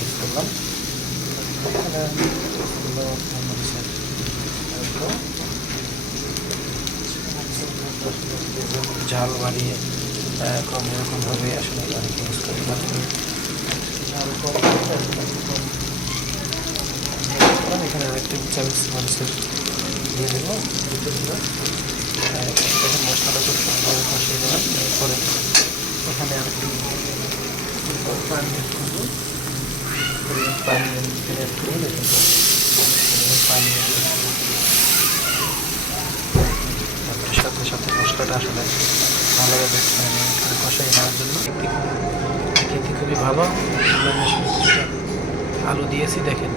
Use করলাম। এখানে হলো মরিচের ঝাল বাড়িয়ে কম এরকমভাবে আসলে অনেকে ইউজ করে। ঝাল কম এখানে আরেক টেবিল চামচ মরিচের দিয়ে দেবো। দেখেন মশলাটা খুব সুন্দরভাবে কষিয়ে দেবেন। এরপরে ওখানে আরেকটু পানি অ্যাড করবো। পানি অ্যাড করে দেখেন পানি সাথে সাথে মশলাটা আসলে ভালোভাবে কষাই নেওয়ার জন্য খেতে খুবই ভালো। আলু দিয়েছি দেখেন।